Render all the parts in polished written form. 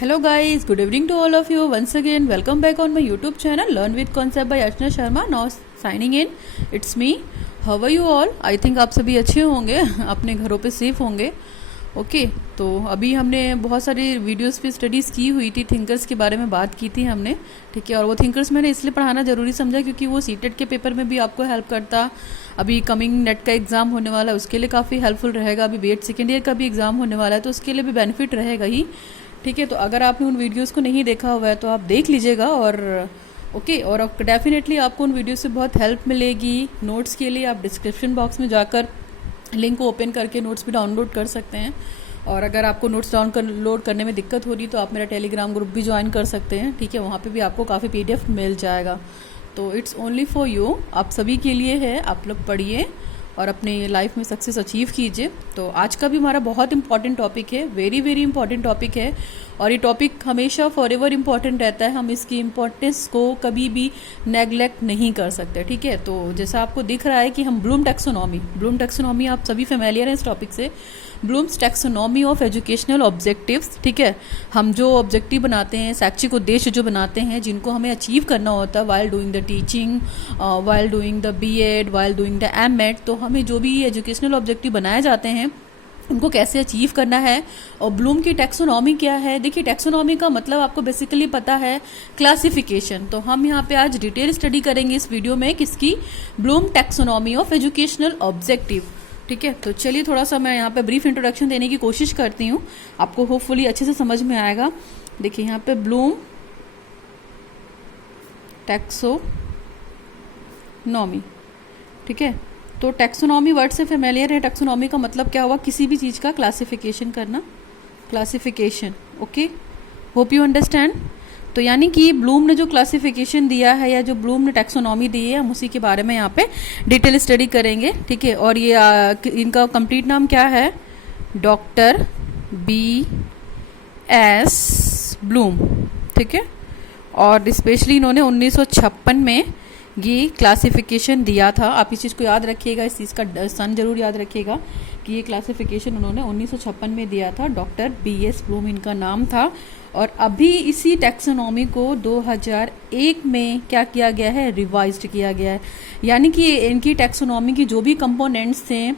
Hello guys, good evening to all of you. Once again, welcome back on my YouTube channel Learn with Concept by Archana Sharma. Now signing in, it's me. How are you all? I think आप सभी अच्छे होंगे, अपने घरों पे safe होंगे. Okay तो अभी हमने बहुत सारी वीडियोस पे स्टडीज़ की हुई थी, थिंकर्स के बारे में बात की थी हमने, ठीक है. और वो थिंकर्स मैंने इसलिए पढ़ाना ज़रूरी समझा क्योंकि वो सीटेट के पेपर में भी आपको हेल्प करता. अभी कमिंग नेट का एग्ज़ाम होने वाला है, उसके लिए काफ़ी हेल्पफुल रहेगा. अभी बीएड सेकेंड ईयर का भी एग्ज़ाम होने वाला है, तो उसके लिए भी बेनिफिट रहेगा ही, ठीक है. तो अगर आपने उन वीडियोस को नहीं देखा हुआ है तो आप देख लीजिएगा. और ओके और डेफिनेटली आपको उन वीडियो से बहुत हेल्प मिलेगी. नोट्स के लिए आप डिस्क्रिप्शन बॉक्स में जाकर लिंक को ओपन करके नोट्स भी डाउनलोड कर सकते हैं. और अगर आपको नोट्स डाउनलोड करने में दिक्कत हो रही तो आप मेरा टेलीग्राम ग्रुप भी ज्वाइन कर सकते हैं, ठीक है. वहाँ पे भी आपको काफ़ी पीडीएफ मिल जाएगा. तो इट्स ओनली फॉर यू, आप सभी के लिए है. आप लोग पढ़िए और अपने लाइफ में सक्सेस अचीव कीजिए. तो आज का भी हमारा बहुत इंपॉर्टेंट टॉपिक है, वेरी वेरी इंपॉर्टेंट टॉपिक है. और ये टॉपिक हमेशा फॉर एवर इम्पॉर्टेंट रहता है. हम इसकी इम्पोर्टेंस को कभी भी नेगलेक्ट नहीं कर सकते, ठीक है. तो जैसा आपको दिख रहा है कि हम ब्लूम टैक्सोनॉमी आप सभी फेमिलियर हैं इस टॉपिक से. Bloom's taxonomy of educational objectives, ठीक है. हम जो ऑब्जेक्टिव बनाते हैं, शैक्षिक उद्देश्य जो बनाते हैं, जिनको हमें अचीव करना होता है while doing the teaching, while doing the BEd, while doing the MEd, तो हमें जो भी एजुकेशनल ऑब्जेक्टिव बनाए जाते हैं उनको कैसे अचीव करना है. और ब्लूम की टैक्सोनॉमी क्या है? देखिए, टैक्सोनॉमी का मतलब आपको बेसिकली पता है, क्लासिफिकेशन. तो हम यहाँ पे आज डिटेल स्टडी करेंगे इस वीडियो में किसकी, Bloom taxonomy of educational objective, ठीक है. तो चलिए थोड़ा सा मैं यहाँ पे ब्रीफ इंट्रोडक्शन देने की कोशिश करती हूँ, आपको होपफुली अच्छे से समझ में आएगा. देखिए यहाँ पे ब्लूम टैक्सोनॉमी, ठीक है. तो टैक्सोनॉमी वर्ड से फेमिलियर है. टैक्सोनॉमी का मतलब क्या हुआ? किसी भी चीज़ का क्लासिफिकेशन करना, classification. Okay, hope you understand. तो यानी कि ब्लूम ने जो क्लासिफिकेशन दिया है या जो ब्लूम ने टैक्सोनॉमी दी है, हम उसी के बारे में यहाँ पे डिटेल स्टडी करेंगे, ठीक है. और ये इनका कंप्लीट नाम क्या है? डॉक्टर बी एस ब्लूम, ठीक है. और स्पेशली इन्होंने 1956 में ये क्लासिफिकेशन दिया था. आप इस चीज़ को याद रखिएगा, इस चीज़ का सन जरूर याद रखिएगा कि ये क्लासिफिकेशन उन्होंने 1956 में दिया था. डॉक्टर बी एस ब्लूम इनका नाम था. और अभी इसी टैक्सोनॉमी को 2001 में क्या किया गया है? रिवाइज्ड किया गया है. यानी कि इनकी टैक्सोनॉमी की जो भी कंपोनेंट्स थे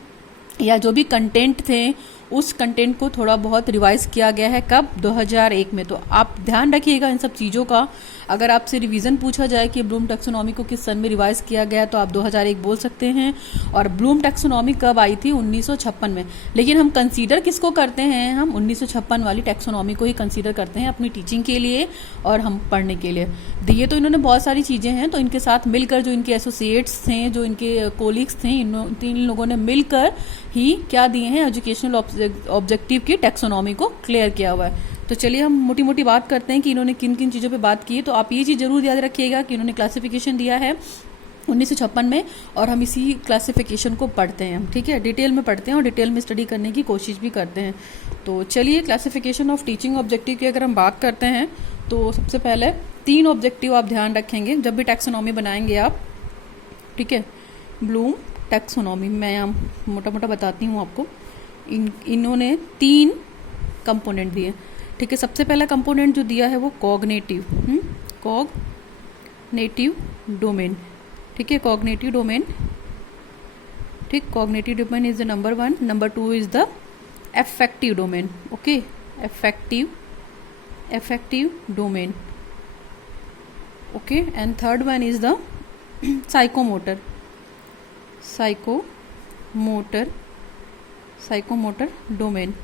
या जो भी कंटेंट थे, उस कंटेंट को थोड़ा बहुत रिवाइज किया गया है. कब? 2001 में. तो आप ध्यान रखिएगा इन सब चीज़ों का. अगर आपसे रिवीजन पूछा जाए कि ब्लूम टैक्सोनॉमी को किस सन में रिवाइज किया गया, तो आप 2001 बोल सकते हैं. और ब्लूम टैक्सोनॉमी कब आई थी? 1956 में. लेकिन हम कंसीडर किसको करते हैं? हम 1956 वाली टैक्सोनॉमी को ही कंसीडर करते हैं अपनी टीचिंग के लिए और हम पढ़ने के लिए. दिए तो इन्होंने बहुत सारी चीज़ें हैं, तो इनके साथ मिलकर जो इनके एसोसिएट्स थे, जो इनके कोलिग्स थे, इन लोगों ने मिलकर ही क्या दिए हैं? एजुकेशनल ऑब्जेक्टिव की टैक्सोनॉमी को क्लियर किया हुआ है. तो चलिए हम मोटी मोटी बात करते हैं कि इन्होंने किन किन चीज़ों पे बात की है. तो आप ये चीज़ जरूर याद रखिएगा कि इन्होंने क्लासिफिकेशन दिया है 1956 में, और हम इसी क्लासिफिकेशन को पढ़ते हैं, ठीक है. डिटेल में पढ़ते हैं और डिटेल में स्टडी करने की कोशिश भी करते हैं. तो चलिए क्लासिफिकेशन ऑफ टीचिंग ऑब्जेक्टिव की अगर हम बात करते हैं तो सबसे पहले 3 ऑब्जेक्टिव आप ध्यान रखेंगे जब भी टैक्सोनॉमी बनाएंगे आप, ठीक है. ब्लूम टैक्सोनॉमी मैं मोटा मोटा बताती हूँ आपको. इन्होंने 3 कंपोनेंट दिए, ठीक है. सबसे पहला कंपोनेंट जो दिया है वो कॉग्निटिव डोमेन, ठीक है. कॉग्निटिव डोमेन, ठीक. Cognitive domain is the number 1. Number 2 is the effective domain. Okay, effective domain. Okay, and third one is the psychomotor domain,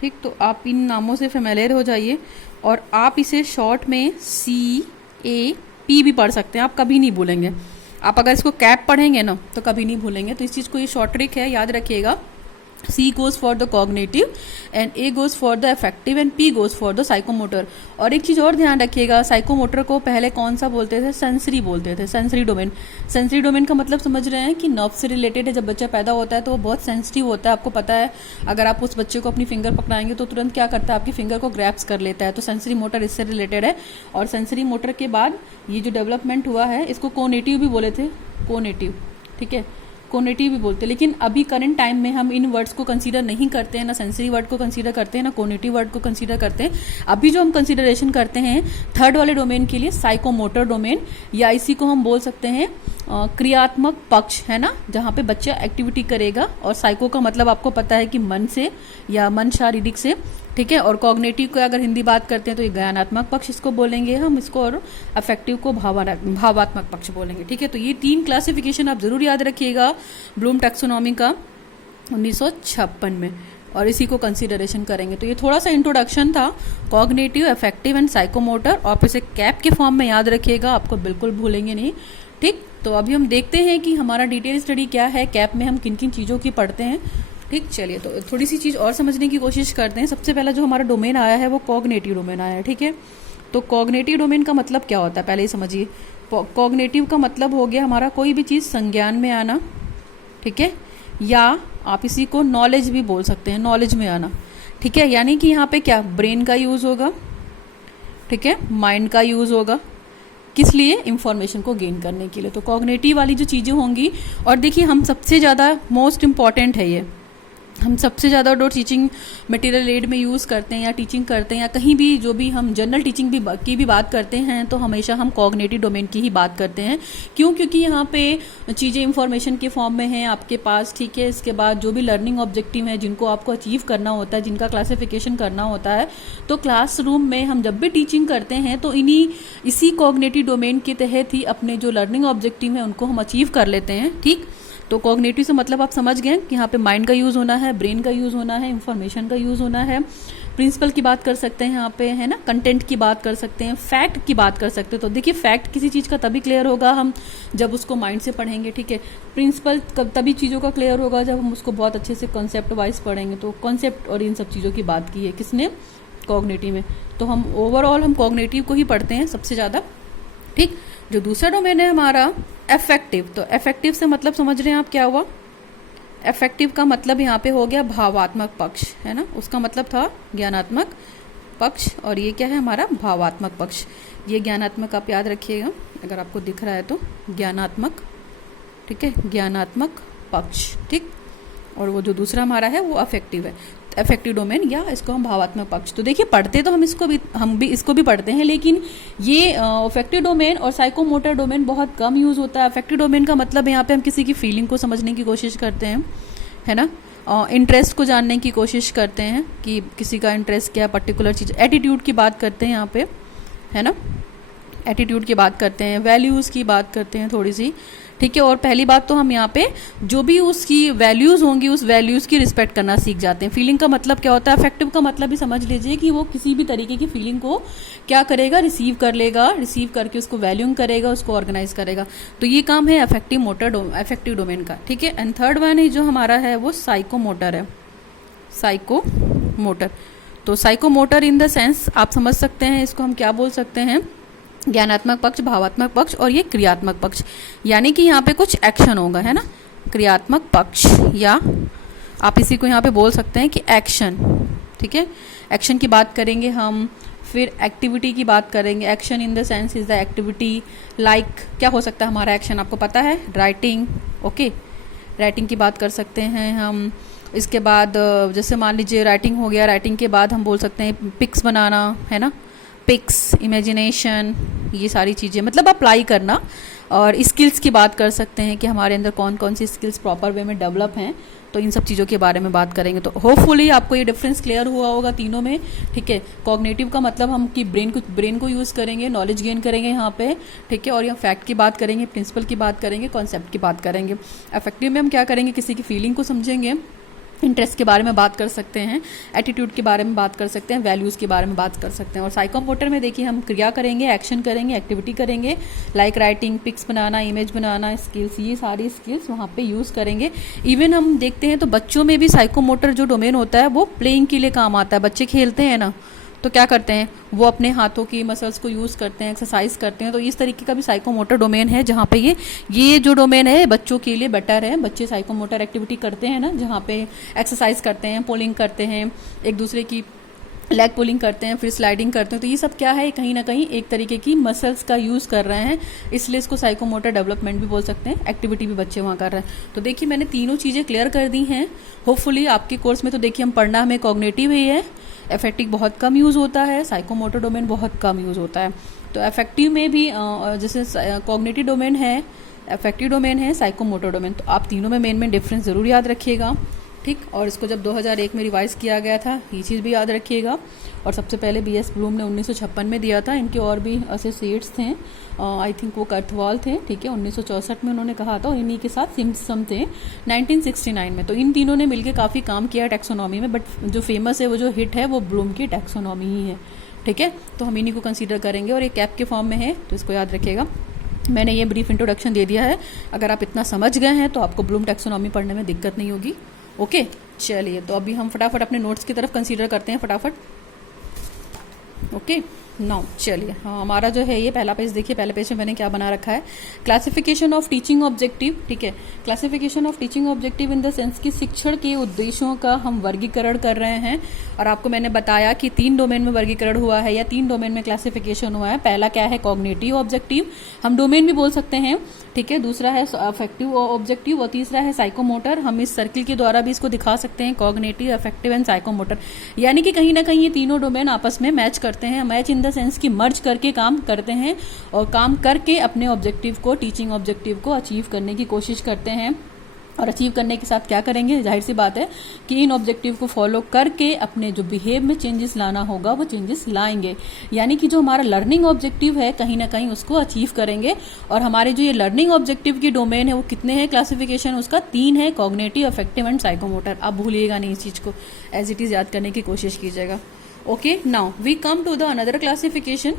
ठीक. तो आप इन नामों से फेमिलियर हो जाइए और आप इसे शॉर्ट में CAP भी पढ़ सकते हैं. आप कभी नहीं भूलेंगे. आप अगर इसको कैप पढ़ेंगे ना तो कभी नहीं भूलेंगे. तो इस चीज़ को, ये शॉर्ट ट्रिक है, याद रखिएगा. C goes for the cognitive and A goes for the affective and P goes for the psychomotor. और एक चीज़ और ध्यान रखिएगा, साइकोमोटर को पहले कौन सा बोलते थे? सेंसरी बोलते थे, सेंसरी डोमेन. सेंसरी डोमेन का मतलब समझ रहे हैं कि नर्व से रिलेटेड है. जब बच्चा पैदा होता है तो वो बहुत सेंसिटिव होता है. आपको पता है, अगर आप उस बच्चे को अपनी फिंगर पकड़ाएंगे तो तुरंत क्या करता है? आपकी फिंगर को ग्रैप्स कर लेता है. तो सेंसरी मोटर इससे रिलेटेड है. और सेंसरी मोटर के बाद ये जो डेवलपमेंट हुआ है, इसको कोनेटिव भी बोले थे, कोनेटिव, ठीक है. कोनेटिव भी बोलते हैं, लेकिन अभी करंट टाइम में हम इन वर्ड्स को कंसीडर नहीं करते हैं, ना सेंसरी वर्ड को कंसीडर करते हैं, ना कोनेटिव वर्ड को कंसीडर करते हैं। अभी जो हम कंसीडरेशन करते हैं थर्ड वाले डोमेन के लिए साइकोमोटर डोमेन, या इसी को हम बोल सकते हैं क्रियात्मक पक्ष, है ना, जहाँ पे बच्चा एक्टिविटी करेगा। और साइको का मतलब आपको पता है कि मन से या मन शारीरिक से, ठीक है। और कॉग्निटिव को अगर हिंदी बात करते हैं तो ये ज्ञानात्मक पक्ष इसको बोलेंगे हम इसको, और अफेक्टिव को भावात्मक पक्ष बोलेंगे, ठीक है। तो ये 3 क्लासिफिकेशन आप जरूर याद रखिएगा ब्लूम टैक्सोनॉमी का 1956 में, और इसी को कंसीडरेशन करेंगे। तो ये थोड़ा सा इंट्रोडक्शन था कॉग्निटिव, अफेक्टिव एंड साइकोमोटर। आप इसे कैप के फॉर्म में याद रखिएगा, आपको बिल्कुल भूलेंगे नहीं, ठीक। तो अभी हम देखते हैं कि हमारा डिटेल स्टडी क्या है, कैप में हम किन किन चीज़ों की पढ़ते हैं, ठीक। चलिए तो थोड़ी सी चीज़ और समझने की कोशिश करते हैं। सबसे पहला जो हमारा डोमेन आया है वो कॉग्निटिव डोमेन आया है, ठीक है। तो कॉग्निटिव डोमेन का मतलब क्या होता है पहले ही समझिए। कॉग्निटिव का मतलब हो गया हमारा कोई भी चीज़ संज्ञान में आना, ठीक है, या आप इसी को नॉलेज भी बोल सकते हैं, नॉलेज में आना, ठीक है। यानी कि यहाँ पे क्या ब्रेन का यूज़ होगा, ठीक है, माइंड का यूज़ होगा, किस लिए, इंफॉर्मेशन को गेन करने के लिए। तो कॉग्निटिव वाली जो चीज़ें होंगी, और देखिए हम सबसे ज़्यादा मोस्ट इम्पॉर्टेंट है ये, हम सबसे ज़्यादा जो टीचिंग मटेरियल एड में यूज़ करते हैं या टीचिंग करते हैं या कहीं भी जो भी हम जनरल टीचिंग की भी बात करते हैं तो हमेशा हम कॉग्निटिव डोमेन की ही बात करते हैं। क्यों? क्योंकि यहाँ पे चीज़ें इंफॉर्मेशन के फॉर्म में हैं आपके पास, ठीक है। इसके बाद जो भी लर्निंग ऑब्जेक्टिव हैं जिनको आपको अचीव करना होता है, जिनका क्लासिफिकेशन करना होता है, तो क्लासरूम में हम जब भी टीचिंग करते हैं तो इसी कॉग्निटिव डोमेन के तहत ही अपने जो लर्निंग ऑब्जेक्टिव हैं उनको हम अचीव कर लेते हैं, ठीक। तो कॉग्निटिव से मतलब आप समझ गए कि यहाँ पे माइंड का यूज़ होना है, ब्रेन का यूज़ होना है, इंफॉर्मेशन का यूज़ होना है, प्रिंसिपल की बात कर सकते हैं यहाँ पे, है ना, कंटेंट की बात कर सकते हैं, फैक्ट की बात कर सकते हैं। तो देखिए फैक्ट किसी चीज़ का तभी क्लियर होगा हम जब उसको माइंड से पढ़ेंगे, ठीक है। प्रिंसिपल तभी चीज़ों का क्लियर होगा जब हम उसको बहुत अच्छे से कॉन्सेप्ट वाइज पढ़ेंगे। तो कॉन्सेप्ट और इन सब चीज़ों की बात की है किसने, कॉग्निटिव में। तो हम ओवरऑल हम कॉग्निटिव को ही पढ़ते हैं सबसे ज़्यादा, ठीक। जो दूसरा डोमेन है हमारा अफेक्टिव, तो अफेक्टिव से मतलब समझ रहे हैं आप क्या हुआ। अफेक्टिव का मतलब यहाँ पे हो गया भावात्मक पक्ष, है ना, उसका मतलब था ज्ञानात्मक पक्ष, और ये क्या है हमारा भावात्मक पक्ष। ये ज्ञानात्मक आप याद रखिएगा अगर आपको दिख रहा है तो, ज्ञानात्मक, ठीक है, ज्ञानात्मक पक्ष, ठीक। और वो जो दूसरा हमारा है वो अफेक्टिव है, अफेक्टिव डोमेन, या इसको हम भावात्मक पक्ष। तो देखिए पढ़ते तो हम भी इसको भी पढ़ते हैं, लेकिन ये अफेक्टिव डोमेन और साइकोमोटर डोमेन बहुत कम यूज़ होता है। अफेक्टिव डोमेन का मतलब यहाँ पे हम किसी की फीलिंग को समझने की कोशिश करते हैं, है ना, इंटरेस्ट को जानने की कोशिश करते हैं कि किसी का इंटरेस्ट क्या, पर्टिकुलर चीज़, एटीट्यूड की बात करते हैं यहाँ पे, है ना, एटीट्यूड की बात करते हैं, वैल्यूज़ की बात करते हैं थोड़ी सी, ठीक है। और पहली बात तो हम यहाँ पे जो भी उसकी वैल्यूज़ होंगी उस वैल्यूज़ की रिस्पेक्ट करना सीख जाते हैं। फीलिंग का मतलब क्या होता है, अफेक्टिव का मतलब भी समझ लीजिए कि वो किसी भी तरीके की फीलिंग को क्या करेगा, रिसीव कर लेगा, रिसीव करके उसको वैल्यूइंग करेगा, उसको ऑर्गेनाइज करेगा। तो ये काम है अफेक्टिव डोमेन का, ठीक है। एंड थर्ड वन जो हमारा है वो साइकोमोटर है, साइकोमोटर। तो साइकोमोटर इन द सेंस आप समझ सकते हैं इसको हम क्या बोल सकते हैं, ज्ञानात्मक पक्ष, भावात्मक पक्ष और ये क्रियात्मक पक्ष। यानी कि यहाँ पे कुछ एक्शन होगा, है ना, क्रियात्मक पक्ष, या आप इसी को यहाँ पे बोल सकते हैं कि एक्शन, ठीक है। एक्शन की बात करेंगे हम, फिर एक्टिविटी की बात करेंगे। Action in the sense is the activity, like क्या हो सकता है हमारा एक्शन, आपको पता है, राइटिंग, ओके, राइटिंग की बात कर सकते हैं हम। इसके बाद जैसे मान लीजिए राइटिंग हो गया, राइटिंग के बाद हम बोल सकते हैं पिक्स बनाना, है ना, पिक्स, इमेजिनेशन, ये सारी चीज़ें मतलब अप्लाई करना। और स्किल्स की बात कर सकते हैं कि हमारे अंदर कौन कौन सी स्किल्स प्रॉपर वे में डेवलप हैं, तो इन सब चीज़ों के बारे में बात करेंगे। तो होपफुली आपको ये डिफरेंस क्लियर हुआ होगा तीनों में, ठीक है। कॉग्निटिव का मतलब हम कि ब्रेन को यूज़ करेंगे, नॉलेज गेन करेंगे यहाँ पे, ठीक है। और यहाँ फैक्ट की बात करेंगे, प्रिंसिपल की बात करेंगे, कॉन्सेप्ट की बात करेंगे। अफेक्टिव में हम क्या करेंगे, किसी की फीलिंग को समझेंगे, इंटरेस्ट के बारे में बात कर सकते हैं, एटीट्यूड के बारे में बात कर सकते हैं, वैल्यूज़ के बारे में बात कर सकते हैं। और साइकोमोटर में देखिए हम क्रिया करेंगे, एक्शन करेंगे, एक्टिविटी करेंगे, लाइक राइटिंग, पिक्स बनाना, इमेज बनाना, स्किल्स, ये सारी स्किल्स वहाँ पे यूज़ करेंगे। इवन हम देखते हैं तो बच्चों में भी साइकोमोटर जो डोमेन होता है वो प्लेइंग के लिए काम आता है। बच्चे खेलते हैं ना, तो क्या करते हैं वो अपने हाथों की मसल्स को यूज़ करते हैं, एक्सरसाइज करते हैं। तो इस तरीके का भी साइकोमोटर डोमेन है जहाँ पे ये जो डोमेन है बच्चों के लिए बेटर है। बच्चे साइकोमोटर एक्टिविटी करते हैं ना, जहाँ पे एक्सरसाइज करते हैं, पोलिंग करते हैं, एक दूसरे की लेग पुलिंग करते हैं, फिर स्लाइडिंग करते हैं, तो ये सब क्या है, कहीं ना कहीं एक तरीके की मसल्स का यूज़ कर रहे हैं, इसलिए इसको साइकोमोटर डेवलपमेंट भी बोल सकते हैं, एक्टिविटी भी बच्चे वहाँ कर रहे हैं। तो देखिए मैंने तीनों चीज़ें क्लियर कर दी हैं। होपफुली आपके कोर्स में तो देखिए हम पढ़ना हमें कॉग्निटिव ही है, अफेक्टिव बहुत कम यूज़ होता है, साइकोमोटर डोमेन बहुत कम यूज़ होता है। तो अफेक्टिव में भी जैसे कॉग्निटिव डोमेन है, अफेक्टिव डोमेन है, साइकोमोटर डोमेन, तो आप तीनों में मेन डिफरेंस ज़रूर याद रखिएगा, ठीक। और इसको जब 2001 में रिवाइज किया गया था, ये चीज़ भी याद रखिएगा। और सबसे पहले बीएस ब्लूम ने 1956 में दिया था, इनके और भी एसोसिएट्स थे, आई थिंक वो कर्थवाल थे, ठीक है, 1964 में उन्होंने कहा था, और इन्हीं के साथ सिम्पसन थे 1969 में। तो इन तीनों ने मिलकर काफ़ी काम किया टैक्सोनॉमी में, बट जो फेमस है, वो जो हिट है, वो ब्लूम की टैक्सोनॉमी ही है, ठीक है। तो हम इन्हीं को कंसीडर करेंगे, और एक कैप के फॉर्म में है, तो इसको याद रखिएगा। मैंने ये ब्रीफ इंट्रोडक्शन दे दिया है, अगर आप इतना समझ गए हैं तो आपको ब्लूम टैक्सोनॉमी पढ़ने में दिक्कत नहीं होगी। ओके, चलिए तो अभी हम फटाफट अपने नोट्स की तरफ कंसीडर करते हैं फटाफट। ओके, नाउ चलिए, हाँ, हमारा जो है ये पहला पेज देखिए, पहले पेज में मैंने क्या बना रखा है, क्लासिफिकेशन ऑफ टीचिंग ऑब्जेक्टिव, ठीक है। Classification of teaching objective in the sense कि शिक्षण के उद्देश्यों का हम वर्गीकरण कर रहे हैं, और आपको मैंने बताया कि 3 डोमेन में वर्गीकरण हुआ है, या 3 डोमेन में क्लासिफिकेशन हुआ है। पहला क्या है, कॉग्निटिव ऑब्जेक्टिव, हम डोमेन भी बोल सकते हैं, ठीक है। दूसरा है अफेक्टिव ऑब्जेक्टिव, और तीसरा है साइकोमोटर। हम इस सर्किल के द्वारा भी इसको दिखा सकते हैं, कॉग्निटिव, अफेक्टिव एंड साइकोमोटर, यानी कि कहीं ना कहीं ये तीनों डोमेन आपस में मैच करते हैं, मैच इन द सेंस की मर्ज करके काम करते हैं, और काम करके अपने ऑब्जेक्टिव को, टीचिंग ऑब्जेक्टिव को अचीव करने की कोशिश करते हैं। और अचीव करने के साथ क्या करेंगे, जाहिर सी बात है कि इन ऑब्जेक्टिव को फॉलो करके अपने जो बिहेव में चेंजेस लाना होगा वो चेंजेस लाएंगे, यानी कि जो हमारा लर्निंग ऑब्जेक्टिव है कहीं ना कहीं उसको अचीव करेंगे। और हमारे जो ये लर्निंग ऑब्जेक्टिव की डोमेन है वो कितने हैं, क्लासिफिकेशन उसका 3 है, कॉग्निटिव, अफेक्टिव एंड साइकोमोटर। आप भूलिएगा नहीं, इस चीज को एज इट इज याद करने की कोशिश कीजिएगा। Okay, now we come to the another classification,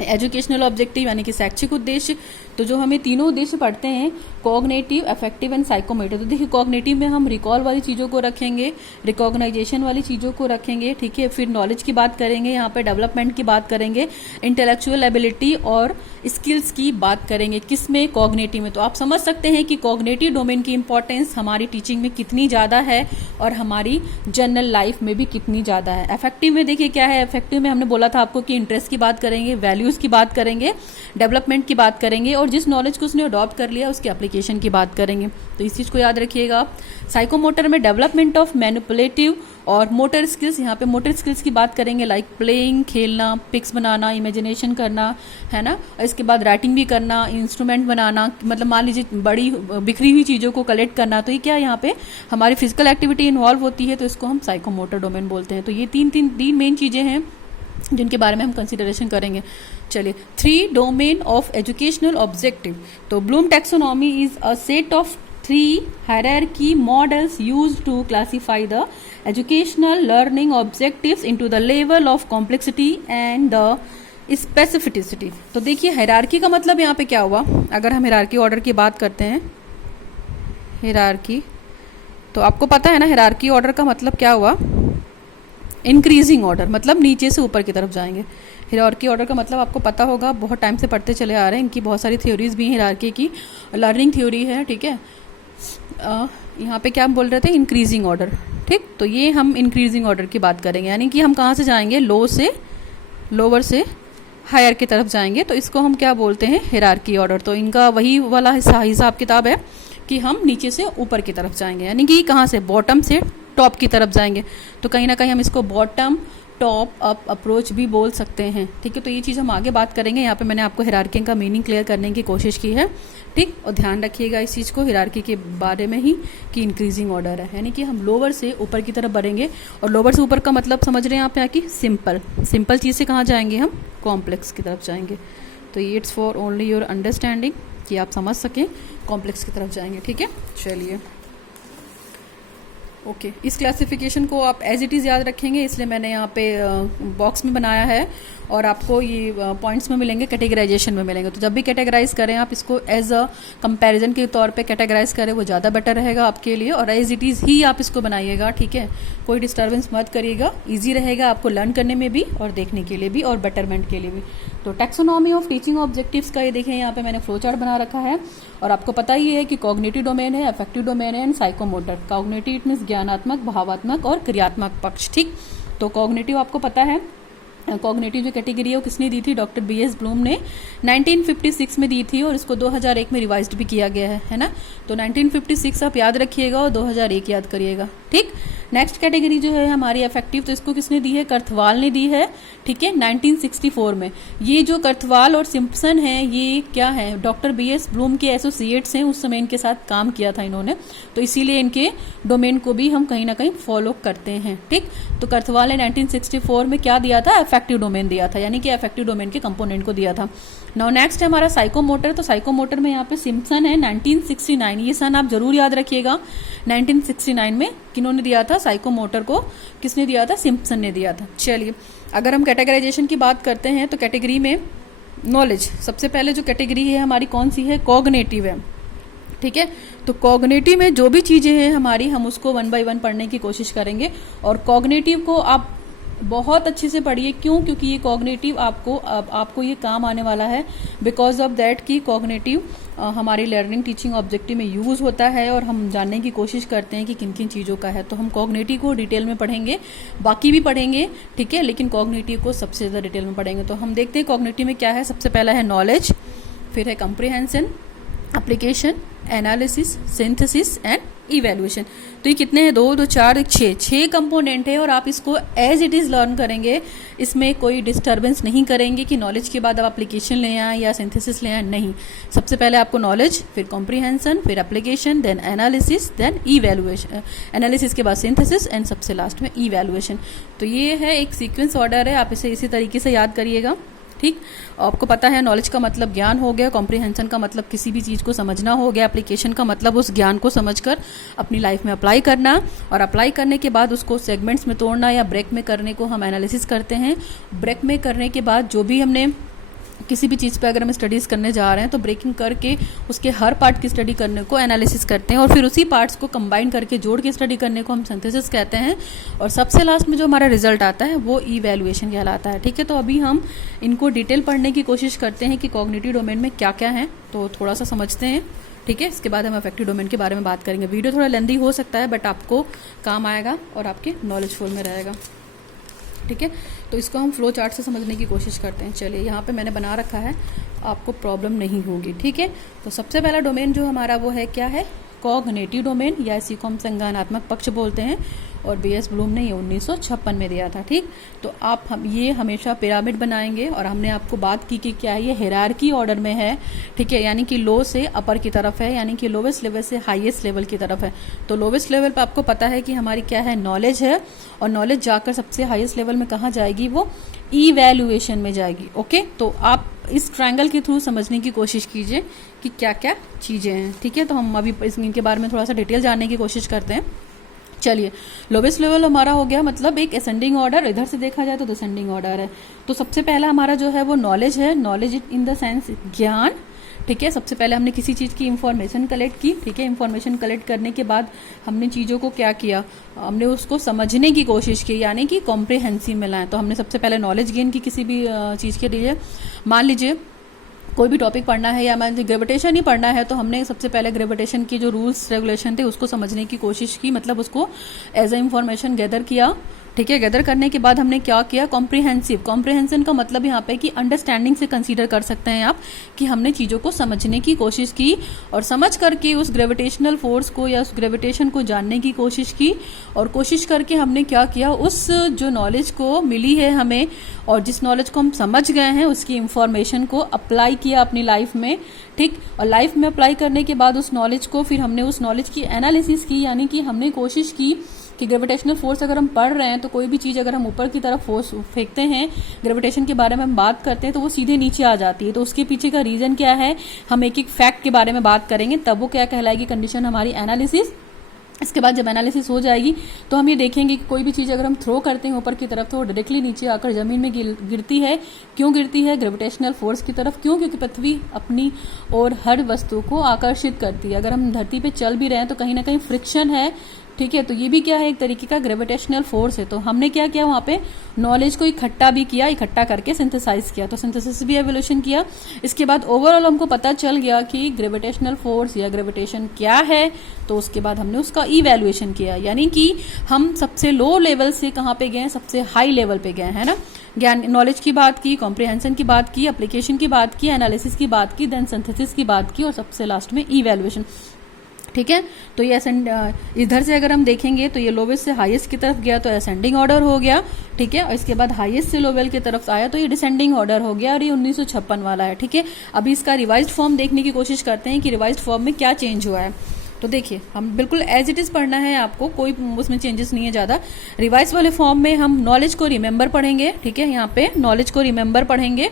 educational objective, यानी कि शैक्षिक उद्देश्य। तो जो हमें तीनों उद्देश्य पढ़ते हैं, कॉग्निटिव, अफेक्टिव एंड साइकोमोटर। तो देखिए कॉग्निटिव में हम रिकॉल वाली चीज़ों को रखेंगे, रिकॉग्नाइजेशन वाली चीज़ों को रखेंगे, ठीक है। फिर नॉलेज की बात करेंगे, यहाँ पे डेवलपमेंट की बात करेंगे, इंटेलेक्चुअल एबिलिटी और स्किल्स की बात करेंगे, किसमें, कॉग्निटिव में। तो आप समझ सकते हैं कि कॉग्निटिव डोमेन की इंपॉर्टेंस हमारी टीचिंग में कितनी ज़्यादा है और हमारी जनरल लाइफ में भी कितनी ज़्यादा है। अफेक्टिव में देखिए क्या है, अफेक्टिव में हमने बोला था आपको कि इंटरेस्ट की बात करेंगे, वैल्यूज़ की बात करेंगे, डेवलपमेंट की बात करेंगे, और जिस नॉलेज को उसने अडॉप्ट कर लिया उसकी एप्लीकेशन की बात करेंगे। तो इस चीज़ को याद रखिएगा। साइकोमोटर में डेवलपमेंट ऑफ मैनिपुलेटिव और मोटर स्किल्स, यहाँ पे मोटर स्किल्स की बात करेंगे, लाइक प्लेइंग, खेलना, पिक्स बनाना, इमेजिनेशन करना, है ना। और इसके बाद राइटिंग भी करना, इंस्ट्रूमेंट बनाना, मतलब मान लीजिए बड़ी बिखरी हुई चीज़ों को कलेक्ट करना। तो ये क्या, यहाँ पे हमारी फिजिकल एक्टिविटी इन्वॉल्व होती है, तो इसको हम साइकोमोटर डोमेन बोलते हैं। तो ये तीन मेन चीज़ें हैं जिनके बारे में हम कंसिडरेशन करेंगे। चलिए, 3 डोमेन ऑफ एजुकेशनल ऑब्जेक्टिव। तो Bloom taxonomy is a set of 3 hierarchy models used to classify the educational learning objectives into the level of complexity and the specificity। तो देखिए हायरार्की का मतलब यहाँ पे क्या हुआ, अगर हम हायरार्की ऑर्डर की बात करते हैं, हायरार्की, तो आपको पता है ना हायरार्की ऑर्डर का मतलब क्या हुआ, इंक्रीजिंग ऑर्डर, मतलब नीचे से ऊपर की तरफ जाएंगे। हायरार्की ऑर्डर का मतलब आपको पता होगा, बहुत टाइम से पढ़ते चले आ रहे हैं, इनकी बहुत सारी थ्योरीज भी हैं, हायरार्की की लर्निंग थ्योरी है, ठीक है। यहाँ पे क्या हम बोल रहे थे, इंक्रीजिंग ऑर्डर, ठीक। तो ये हम इंक्रीजिंग ऑर्डर की बात करेंगे, यानी कि हम कहाँ से जाएंगे, लोअर से हायर की तरफ जाएंगे, तो इसको हम क्या बोलते हैं, हायरार्की ऑर्डर। तो इनका वही वाला हिसाब किताब है कि हम नीचे से ऊपर की तरफ जाएंगे, यानी कि कहाँ से, बॉटम से टॉप की तरफ जाएंगे। तो कहीं ना कहीं हम इसको बॉटम टॉप अप अप्रोच भी बोल सकते हैं, ठीक है। तो ये चीज़ हम आगे बात करेंगे, यहाँ पे मैंने आपको हायरार्की का मीनिंग क्लियर करने की कोशिश की है, ठीक। और ध्यान रखिएगा इस चीज़ को, हायरार्की के बारे में ही, कि इंक्रीजिंग ऑर्डर है, यानी कि हम लोअर से ऊपर की तरफ बढ़ेंगे। और लोअर से ऊपर का मतलब समझ रहे हैं आप यहाँ की, सिंपल चीज़ से कहाँ जाएंगे हम, कॉम्प्लेक्स की तरफ जाएंगे। तो ये it's for only your understanding, कि आप समझ सकें, कॉम्प्लेक्स की तरफ जाएंगे, ठीक है। चलिए, ओके, इस क्लासिफिकेशन को आप एज इट इज़ याद रखेंगे, इसलिए मैंने यहाँ पे बॉक्स में बनाया है, और आपको ये पॉइंट्स में मिलेंगे, कैटेगराइजेशन में मिलेंगे। तो जब भी कैटेगराइज करें आप इसको एज अ कंपैरिजन के तौर पे कैटेगराइज करें, वो ज़्यादा बेटर रहेगा आपके लिए, और एज इट इज़ ही आप इसको बनाइएगा, ठीक है। कोई डिस्टर्बेंस मत करिएगा, ईजी रहेगा आपको लर्न करने में भी और देखने के लिए भी और बेटरमेंट के लिए भी। तो टैक्सोनॉमी ऑफ टीचिंग ऑब्जेक्टिव्स का ये देखें, यहाँ पे मैंने फ्लो चार्ट बना रखा है, और आपको पता ही है कि कॉग्निटिव डोमेन है, अफेक्टिव डोमेन है एंड साइकोमोटर। कॉग्निटिव मीन्स ज्ञानात्मक, भावात्मक और क्रियात्मक पक्ष, ठीक। तो कॉग्निटिव आपको पता है, कॉग्निटिव जो कैटेगरी है वो किसने दी थी, डॉक्टर बीएस ब्लूम ने 1956 में दी थी और इसको 2001 में रिवाइज्ड भी किया गया है ना। तो 1956 आप याद रखिएगा और 2001 याद करिएगा, ठीक। नेक्स्ट कैटेगरी जो है हमारी अफेक्टिव, तो इसको किसने दी है, कर्थवाल ने दी है, ठीक है, 1964 में। ये जो कर्थवाल और सिम्पसन है ये क्या है, डॉक्टर बीएस ब्लूम के एसोसिएट्स हैं, उस समय इनके साथ काम किया था इन्होंने, तो इसीलिए इनके डोमेन को भी हम कहीं ना कहीं फॉलो करते हैं, ठीक। तो कर्थवाल ने 1964 में क्या दिया था, अफेक्टिव डोमेन दिया था, यानी कि अफेक्टिव डोमेन के कंपोनेंट को दिया था। नाउ नेक्स्ट है हमारा साइकोमोटर, तो साइकोमोटर में यहाँ पे सिम्पसन है 1969, ये सन आप जरूर याद रखिएगा। 1969 में किन्होंने दिया था साइकोमोटर को, किसने दिया था, सिम्पसन ने दिया था। चलिए अगर हम कैटेगराइजेशन की बात करते हैं तो कैटेगरी में नॉलेज, सबसे पहले जो कैटेगरी है हमारी कौन सी है, कॉग्निटिव है, ठीक है। तो कॉग्निटिव में जो भी चीजें हैं हमारी, हम उसको 1 बाय 1 पढ़ने की कोशिश करेंगे और कॉग्निटिव को आप बहुत अच्छे से पढ़िए। क्यों, क्योंकि ये कॉग्निटिव आपको ये काम आने वाला है, बिकॉज ऑफ दैट कि कॉग्निटिव हमारी लर्निंग टीचिंग ऑब्जेक्टिव में यूज होता है और हम जानने की कोशिश करते हैं कि किन किन चीज़ों का है। तो हम कॉग्निटिव को डिटेल में पढ़ेंगे, बाकी भी पढ़ेंगे, ठीक है, लेकिन कॉग्निटिव को सबसे ज़्यादा डिटेल में पढ़ेंगे। तो हम देखते हैं कॉग्निटिव में क्या है। सबसे पहला है नॉलेज, फिर है comprehension, application, analysis, synthesis and evaluation. तो ये कितने हैं, 2, 2, 4, 6 कंपोनेंट है और आप इसको एज इट इज़ लर्न करेंगे, इसमें कोई डिस्टर्बेंस नहीं करेंगे कि नॉलेज के बाद आप एप्लीकेशन ले आएँ या सिंथेसिस ले आएँ, नहीं। सबसे पहले आपको नॉलेज, फिर कॉम्प्रीहेंशन, फिर application, then analysis, then evaluation, analysis के बाद सिंथेसिस एंड सबसे लास्ट में इवेल्युएशन। तो ये है एक सीक्वेंस ऑर्डर है, आप इसे इसी तरीके से याद करिएगा, ठीक। आपको पता है नॉलेज का मतलब ज्ञान हो गया, कॉम्प्रीहेंशन का मतलब किसी भी चीज़ को समझना हो गया, एप्लीकेशन का मतलब उस ज्ञान को समझकर अपनी लाइफ में अप्लाई करना, और अप्लाई करने के बाद उसको सेगमेंट्स में तोड़ना या ब्रेक में करने को हम एनालिसिस करते हैं। ब्रेक में करने के बाद जो भी हमने किसी भी चीज़ पे अगर हम स्टडीज़ करने जा रहे हैं तो ब्रेकिंग करके उसके हर पार्ट की स्टडी करने को एनालिसिस करते हैं और फिर उसी पार्ट्स को कंबाइन करके जोड़ के स्टडी करने को हम सिंथेसिस कहते हैं। और सबसे लास्ट में जो हमारा रिजल्ट आता है वो इवैल्यूएशन कहलाता है, ठीक है। तो अभी हम इनको डिटेल पढ़ने की कोशिश करते हैं कि कॉग्निटिव डोमेन में क्या क्या है, तो थोड़ा सा समझते हैं, ठीक है। इसके बाद हम अफेक्टिव डोमेन के बारे में बात करेंगे। वीडियो थोड़ा लेंदी हो सकता है बट आपको काम आएगा और आपके नॉलेजफुल में रहेगा, ठीक है। तो इसको हम फ्लो चार्ट से समझने की कोशिश करते हैं। चलिए यहाँ पे मैंने बना रखा है, आपको प्रॉब्लम नहीं होगी, ठीक है। तो सबसे पहला डोमेन जो हमारा वो है क्या है, कॉग्निटिव डोमेन, या इसी को हम संज्ञानात्मक पक्ष बोलते हैं, और बीएस ब्लूम ने ये 1956 में दिया था, ठीक। तो हम ये हमेशा पिरामिड बनाएंगे और हमने आपको बात की कि क्या ये हायरार्की ऑर्डर में है, ठीक है, यानी कि लो से अपर की तरफ है, यानी कि लोवेस्ट लेवल से हाईएस्ट लेवल की तरफ है। तो लोवेस्ट लेवल पर आपको पता है कि हमारी क्या है, नॉलेज है, और नॉलेज जाकर सबसे हाईएस्ट लेवल में कहाँ जाएगी, वो इवैल्यूएशन में जाएगी, ओके। तो आप इस ट्रायंगल के थ्रू समझने की कोशिश कीजिए कि क्या क्या चीज़ें हैं, ठीक है। तो हम अभी इनके बारे में थोड़ा सा डिटेल जानने की कोशिश करते हैं। चलिए, लोवेस्ट लेवल हमारा हो गया, मतलब एक असेंडिंग ऑर्डर, इधर से देखा जाए तो डिसेंडिंग ऑर्डर है। तो सबसे पहला हमारा जो है वो नॉलेज है, नॉलेज इन द सेंस ज्ञान, ठीक है। सबसे पहले हमने किसी चीज़ की इंफॉर्मेशन कलेक्ट की, ठीक है। इंफॉर्मेशन कलेक्ट करने के बाद हमने चीज़ों को क्या किया, हमने उसको समझने की कोशिश की, यानी कि कॉम्प्रिहेंसिव में लाएं। तो हमने सबसे पहले नॉलेज गेन की किसी भी चीज़ के लिए। मान लीजिए कोई भी टॉपिक पढ़ना है या मान लीजिए ग्रेविटेशन ही पढ़ना है, तो हमने सबसे पहले ग्रेविटेशन की जो रूल्स रेगुलेशन थे उसको समझने की कोशिश की, मतलब उसको एज ए इंफॉर्मेशन गैदर किया, ठीक है। गैदर करने के बाद हमने क्या किया, कॉम्प्रिहेंसिव। कॉम्प्रिहेंशन का मतलब यहाँ पे कि अंडरस्टैंडिंग से कंसीडर कर सकते हैं आप कि हमने चीज़ों को समझने की कोशिश की और समझ करके उस ग्रेविटेशनल फोर्स को या उस ग्रेविटेशन को जानने की कोशिश की, और कोशिश करके हमने क्या किया, उस जो नॉलेज को मिली है हमें और जिस नॉलेज को हम समझ गए हैं उसकी इंफॉर्मेशन को अप्लाई किया अपनी लाइफ में, ठीक। और लाइफ में अप्लाई करने के बाद उस नॉलेज को फिर हमने उस नॉलेज की एनालिसिस की, यानी कि हमने कोशिश की कि ग्रेविटेशनल फोर्स अगर हम पढ़ रहे हैं तो कोई भी चीज़ अगर हम ऊपर की तरफ फोर्स फेंकते हैं, ग्रेविटेशन के बारे में हम बात करते हैं तो वो सीधे नीचे आ जाती है। तो उसके पीछे का रीज़न क्या है, हम एक एक फैक्ट के बारे में बात करेंगे, तब वो क्या कहलाएगी, कंडीशन हमारी एनालिसिस। इसके बाद जब एनालिसिस हो जाएगी तो हम ये देखेंगे कि कोई भी चीज़ अगर हम थ्रो करते हैं ऊपर की तरफ तो वो डायरेक्टली नीचे आकर ज़मीन में गिरती है। क्यों गिरती है, ग्रेविटेशनल फोर्स की तरफ। क्यों, क्योंकि पृथ्वी अपनी और हर वस्तु को आकर्षित करती है। अगर हम धरती पे चल भी रहे हैं तो कहीं ना कहीं फ्रिक्शन है, ठीक है। तो ये भी क्या है, एक तरीके का ग्रेविटेशनल फोर्स है। तो हमने क्या किया वहाँ पे, नॉलेज को इकट्ठा भी किया, इकट्ठा करके सिंथेसाइज किया, तो सिंथेसिस भी एवोल्यूशन किया। इसके बाद ओवरऑल हमको पता चल गया कि ग्रेविटेशनल फोर्स या ग्रेविटेशन क्या है, तो उसके बाद हमने उसका इवैल्यूएशन किया, यानी कि हम सबसे लो लेवल से कहाँ पे गए, सबसे हाई लेवल पे गए, है ना। ज्ञान, नॉलेज की बात की, कॉम्प्रिहेंशन की बात की, एप्लीकेशन की बात की, एनालिसिस की बात की, देन सिंथेसिस की बात की, और सबसे लास्ट में इवैल्यूएशन। ठीक है। तो ये इधर से अगर हम देखेंगे तो ये लोवेस्ट से हाईएस्ट की तरफ गया तो असेंडिंग ऑर्डर हो गया। ठीक है। और इसके बाद हाईएस्ट से लोवेल की तरफ आया तो ये डिसेंडिंग ऑर्डर हो गया, और ये 1956 वाला है। ठीक है। अभी इसका रिवाइज्ड फॉर्म देखने की कोशिश करते हैं कि रिवाइज्ड फॉर्म में क्या चेंज हुआ है। तो देखिए, हम बिल्कुल एज इट इज पढ़ना है आपको, कोई उसमें चेंजेस नहीं है ज़्यादा। रिवाइज वाले फॉर्म में हम नॉलेज को रिमेंबर पढ़ेंगे। ठीक है। यहाँ पे नॉलेज को रिमेंबर पढ़ेंगे।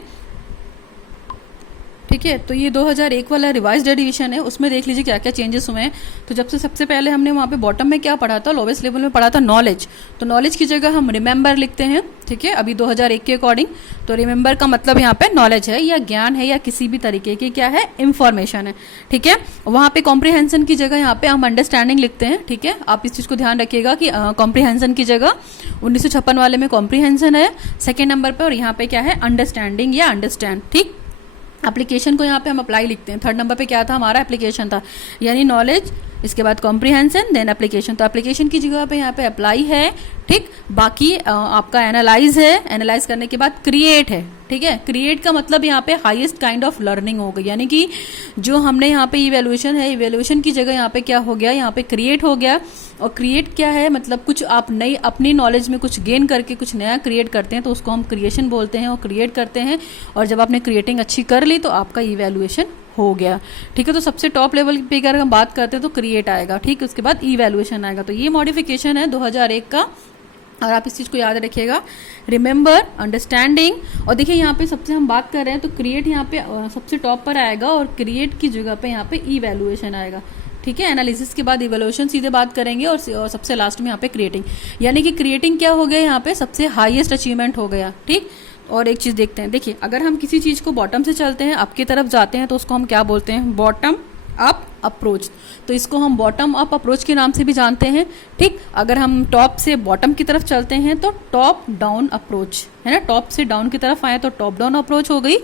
ठीक है। तो ये 2001 वाला रिवाइज्ड एडिशन है, उसमें देख लीजिए क्या क्या चेंजेस हुए हैं। तो जब से सबसे पहले हमने वहाँ पे बॉटम में क्या पढ़ा था, लोवेस्ट लेवल में पढ़ा था नॉलेज, तो नॉलेज की जगह हम रिमेंबर लिखते हैं। ठीक है। अभी 2001 के अकॉर्डिंग तो रिमेंबर का मतलब यहाँ पे नॉलेज है, या ज्ञान है, या किसी भी तरीके की क्या है, इंफॉर्मेशन है। ठीक है। वहाँ पे कॉम्प्रिहेंशन की जगह यहाँ पे हम अंडरस्टैंडिंग लिखते हैं। ठीक है। आप इस चीज़ को ध्यान रखिएगा कि कॉम्प्रिहेंशन की जगह 1956 वाले में कॉम्प्रिहेंशन है सेकेंड नंबर पे, और यहाँ पे क्या है, अंडरस्टैंडिंग या अंडरस्टैंड। ठीक। एप्लीकेशन को यहाँ पे हम अप्लाई लिखते हैं। थर्ड नंबर पे क्या था, हमारा एप्लीकेशन था, यानी नॉलेज, इसके बाद कॉम्प्रिहेंशन, देन एप्लीकेशन। तो एप्लीकेशन की जगह पे यहाँ पे अप्लाई है। ठीक। बाकी आपका एनालाइज है, एनालाइज करने के बाद क्रिएट है। ठीक है। क्रिएट का मतलब यहाँ पे हाईएस्ट काइंड ऑफ लर्निंग हो गई, यानी कि जो हमने यहाँ पे इवैल्यूएशन है, इवैल्यूएशन की जगह यहाँ पे क्या हो गया, यहाँ पे क्रिएट हो गया। और क्रिएट क्या है, मतलब कुछ आप नई अपनी नॉलेज में कुछ गेन करके कुछ नया क्रिएट करते हैं, तो उसको हम क्रिएशन बोलते हैं, और क्रिएट करते हैं। और जब आपने क्रिएटिंग अच्छी कर ली तो आपका इवैल्यूएशन हो गया। ठीक है। तो सबसे टॉप लेवल पे अगर हम बात करते हैं तो क्रिएट आएगा। ठीक। उसके बाद इवैल्यूएशन आएगा। तो ये मॉडिफिकेशन है 2001 का, और आप इस चीज़ को याद रखिएगा, रिमेंबर, अंडरस्टैंडिंग। और देखिए यहाँ पे सबसे हम बात कर रहे हैं तो क्रिएट यहाँ पे सबसे टॉप पर आएगा, और क्रिएट की जगह पे यहाँ पे इवैल्यूएशन आएगा। ठीक है। एनालिसिस के बाद इवैल्यूएशन सीधे बात करेंगे, और सबसे लास्ट में यहाँ पे क्रिएटिंग, यानी कि क्रिएटिंग क्या हो गया, यहाँ पे सबसे हाईएस्ट अचीवमेंट हो गया। ठीक। और एक चीज़ देखते हैं, देखिए अगर हम किसी चीज़ को बॉटम से चलते हैं, अप की तरफ जाते हैं, तो उसको हम क्या बोलते हैं, बॉटम अप अप्रोच। तो इसको हम बॉटम अप अप्रोच के नाम से भी जानते हैं। ठीक। अगर हम टॉप से बॉटम की तरफ चलते हैं तो टॉप डाउन अप्रोच, है ना। टॉप से डाउन की तरफ आए तो टॉप डाउन अप्रोच हो गई,